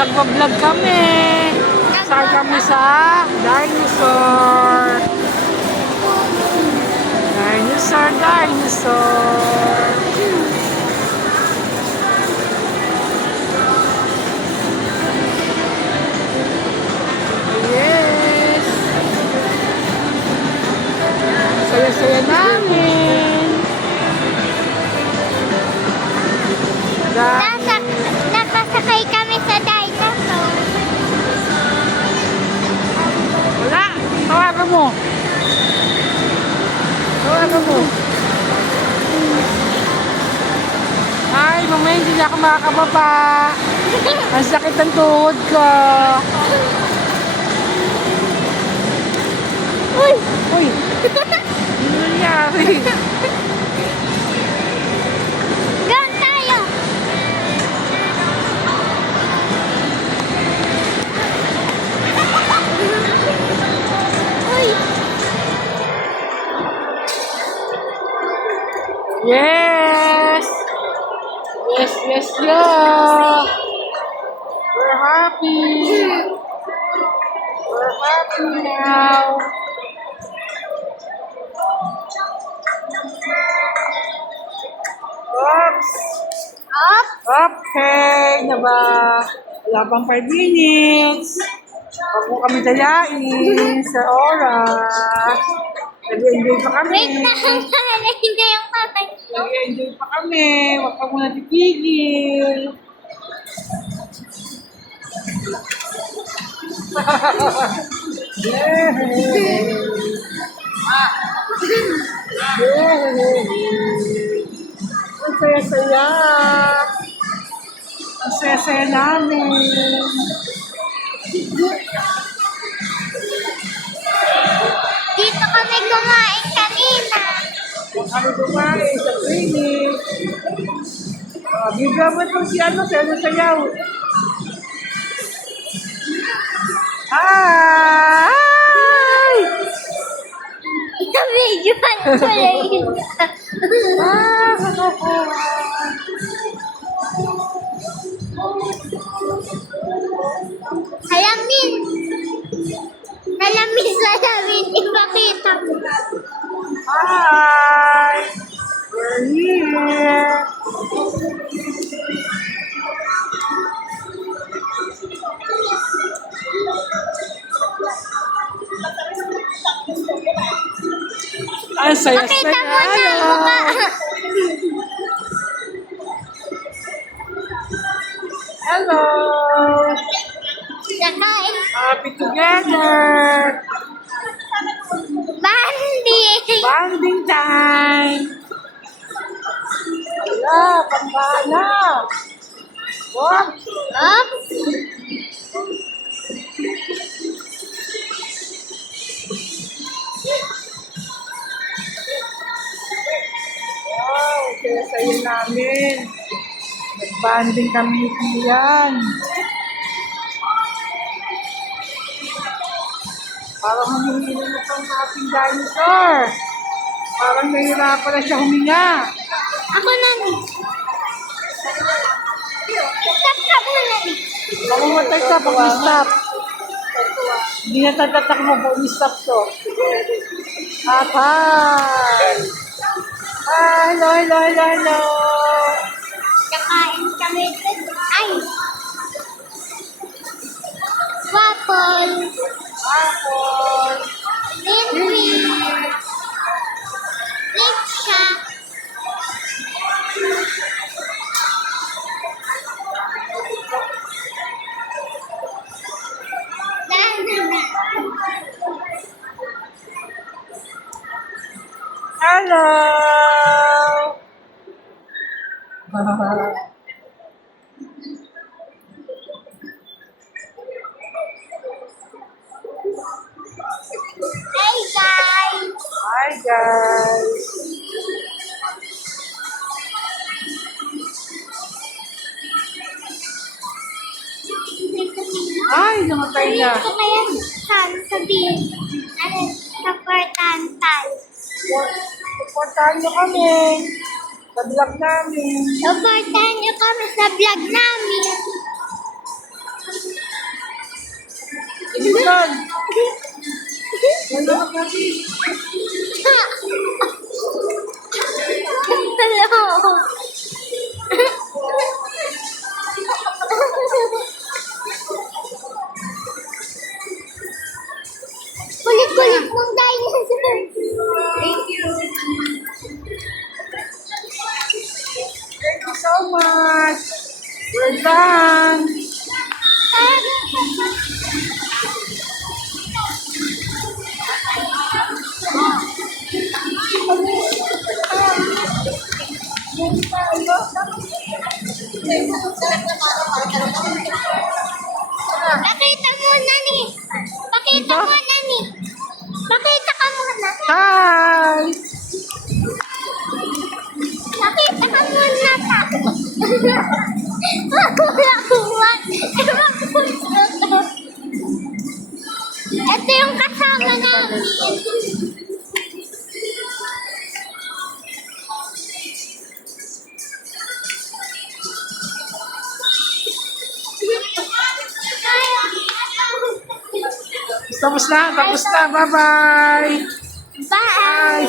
nagpa-vlog kami. Saan kami sa dinosaur. Dinosaur. Yes. Saya-saya namin. Nakasakay kami sa dinosaur. Wala. Tawagan mo. Ay, mamaya hindi na ako makakababa. Ang sakit ng tuhod ko. Uy! Uy! Ano nangyari? Doon tayo! Uy! Yes! Yes, yeah! We're happy! We're happy now! Oops! Up! Okay, na ba? Wala pang 5 minutes. Huwag mo kami dayain sa oras. Nag-enjoy pa kami. Wait na! Hindi yung tatay. Nag-enjoy pa kami. Huwag ka muna titigil. Ang saya-saya. Ang saya-saya namin. Dito kami kumain kanina. Kami kumain sa clinic. Bigyan mo itong si ano, sayaw. Hi! Medyo ano pala yun. Alamin! Alamin! Ipakita mo. Hi! We're here! Ay, saya-saya. Pakita mo na ang mukha. Hello! Nakain. Happy together! Banding! Bonding time! Wala, pambana! Wag! Up! Wow, saya-saya namin. Nag-bonding kami ni Tiyan. Parang humihila na pang ating dinosaur. Parang nahirapan na siya huminga. Ako na ni. Stop ka muna ni. Mamumatay ka pag i-stop. Hindi na tatatak mo pag i-stop to. At hi! Hello! Nakain kami. Ay! Waffle! Apple! Linry! Pizza! Hello! Hey guys! Hi guys! Ay, namatay na. Ito kaya sabihin. Ano? Sa portantal. Supportahan nyo kami sa vlog namin. Supportan nyo kami sa vlog namin. Minsan. Hello. Kulit-kulit mong dinosaur. Thank you. Thank you so much. We're done. Pakita muna ni. Pakita muna ni. Pakita ka muna. Hi! Pakita ka muna ta. Wala. Ito yung kasama namin. Tapos na. Bye-bye. Bye.